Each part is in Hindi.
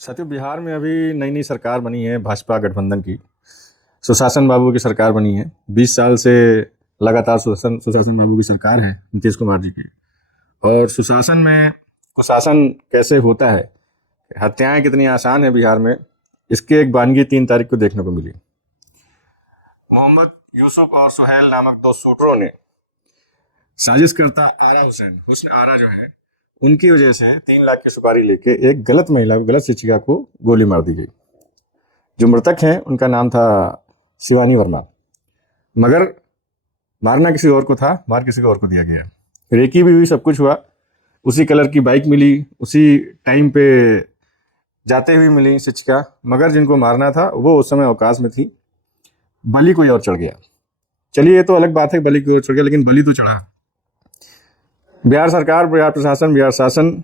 साथियों, बिहार में अभी नई नई सरकार बनी है भाजपा गठबंधन की। सुशासन बाबू की सरकार बनी है। 20 साल से लगातार सुशासन बाबू की सरकार है नीतीश कुमार जी की। और सुशासन में कुशासन कैसे होता है, हत्याएं कितनी आसान है बिहार में, इसकी एक वानगी 3 तारीख को देखने को मिली। मोहम्मद यूसुफ और सुहेल नामक 2 शूटरों ने साजिशकर्ता आरा हुस्न आरा जो है, उनकी वजह से 3 लाख की सुपारी लेके एक गलत महिला, गलत शिक्षिका को गोली मार दी गई। जो मृतक हैं उनका नाम था शिवानी वर्मा, मगर मारना किसी और को था, मार किसी और को दिया गया। रेकी भी हुई, सब कुछ हुआ। उसी कलर की बाइक मिली, उसी टाइम पे जाते हुए मिली शिक्षिका, मगर जिनको मारना था वो उस समय अवकाश में थी। बलि कोई और चढ़ गया। चलिए, ये तो अलग बात है, बलि कोई और चढ़ गया, लेकिन बलि तो चढ़ा। बिहार सरकार, बिहार प्रशासन, बिहार शासन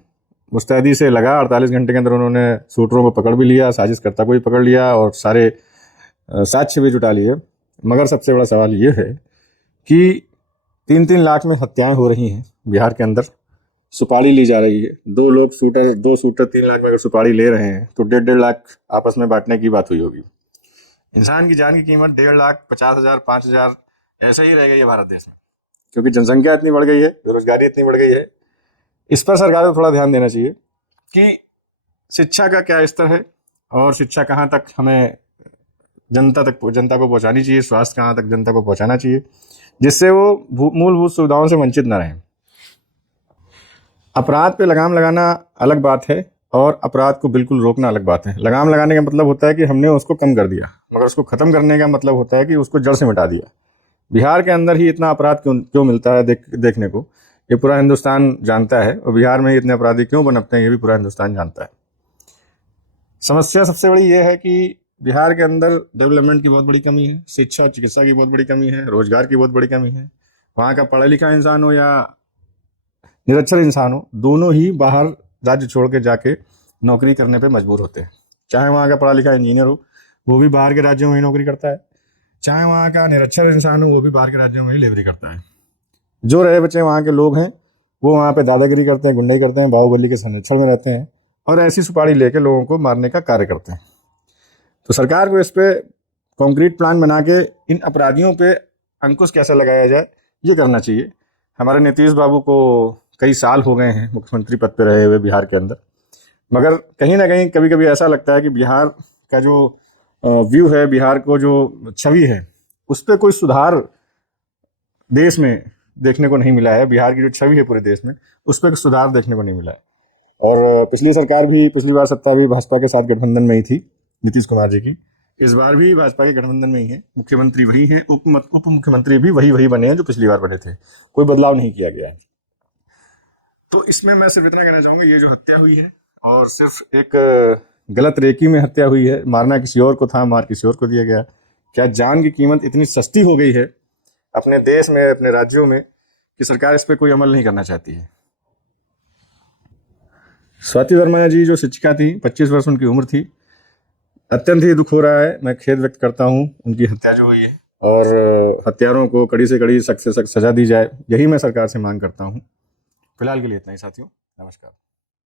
मुस्तैदी से लगा। 48 घंटे के अंदर उन्होंने शूटरों को पकड़ भी लिया, साजिशकर्ता को भी पकड़ लिया और सारे साक्ष्य भी जुटा लिए। मगर सबसे बड़ा सवाल ये है कि 3-3 लाख में हत्याएं हो रही हैं बिहार के अंदर, सुपारी ली जा रही है। 2 शूटर 3 लाख में अगर सुपारी ले रहे हैं तो 1.5 लाख आपस में बांटने की बात हुई होगी। इंसान की जान की कीमत 1.5 लाख, 50,000, 5,000 ऐसे ही रह गई है भारत देश में, क्योंकि जनसंख्या इतनी बढ़ गई है, बेरोजगारी इतनी बढ़ गई है। इस पर सरकार को थोड़ा ध्यान देना चाहिए कि शिक्षा का क्या स्तर है और शिक्षा कहाँ तक हमें जनता को पहुंचानी चाहिए, स्वास्थ्य कहाँ तक जनता को पहुंचाना चाहिए, जिससे वो मूलभूत सुविधाओं से वंचित न रहें। अपराध पे लगाम लगाना अलग बात है और अपराध को बिल्कुल रोकना अलग बात है। लगाम लगाने का मतलब होता है कि हमने उसको कम कर दिया, मगर उसको खत्म करने का मतलब होता है कि उसको जड़ से मिटा दिया। बिहार के अंदर ही इतना अपराध क्यों मिलता है देखने को, ये पूरा हिंदुस्तान जानता है। और बिहार में इतने अपराधी क्यों बनते हैं, ये भी पूरा हिंदुस्तान जानता है। समस्या सबसे बड़ी ये है कि बिहार के अंदर डेवलपमेंट की बहुत बड़ी कमी है, शिक्षा और चिकित्सा की बहुत बड़ी कमी है, रोजगार की बहुत बड़ी कमी है। वहाँ का पढ़ा लिखा इंसान हो या निरक्षर इंसान हो, दोनों ही बाहर राज्य छोड़ के जाके नौकरी करने पे मजबूर होते हैं। चाहे वहाँ का पढ़ा लिखा इंजीनियर हो, वो भी बाहर के राज्यों में ही नौकरी करता है। चाहे वहाँ का निरक्षर इंसान हो, वो भी बाहर के राज्यों में ही लेबरी करता है। जो रहे बच्चे वहाँ के लोग हैं, वो वहाँ पे दादागिरी करते हैं, गुंडाई करते हैं, बाहुबली के संरक्षण में रहते हैं और ऐसी सुपारी लेके लोगों को मारने का कार्य करते हैं। तो सरकार को इस पे कॉन्क्रीट प्लान बना के इन अपराधियों पे अंकुश कैसे लगाया जाए, ये करना चाहिए। हमारे नीतीश बाबू को कई साल हो गए हैं मुख्यमंत्री पद पे रहे हुए बिहार के अंदर, मगर कहीं ना कहीं कभी कभी ऐसा लगता है कि बिहार का जो व्यू है, बिहार को जो छवि है, उस पर कोई सुधार देश में देखने को नहीं मिला है। बिहार की जो छवि है पूरे देश में, उस पर सुधार देखने को नहीं मिला है। और पिछली सरकार भी, पिछली बार सत्ता भी भाजपा के साथ गठबंधन में ही थी नीतीश कुमार जी की। इस बार भी भाजपा के गठबंधन में ही है, मुख्यमंत्री वही है, उप मुख्यमंत्री भी वही बने हैं जो पिछली बार बने थे। कोई बदलाव नहीं किया गया है। तो इसमें मैं सिर्फ इतना कहना चाहूँगा, ये जो हत्या हुई है और सिर्फ एक गलत रेकी में हत्या हुई है, मारना किसी और को था, मार किसी और को दिया गया। क्या जान की कीमत इतनी सस्ती हो गई है अपने देश में, अपने राज्यों में, कि सरकार इस पर कोई अमल नहीं करना चाहती है। स्वाति वर्मा जी जो शिक्षिका थी, 25 वर्ष उनकी उम्र थी। अत्यंत ही दुख हो रहा है, मैं खेद व्यक्त करता हूँ उनकी हत्या जो हुई है, और हत्यारों को कड़ी से कड़ी, सख्त से सख्त सजा दी जाए, यही मैं सरकार से मांग करता हूँ। फिलहाल के लिए इतना ही साथियों, नमस्कार।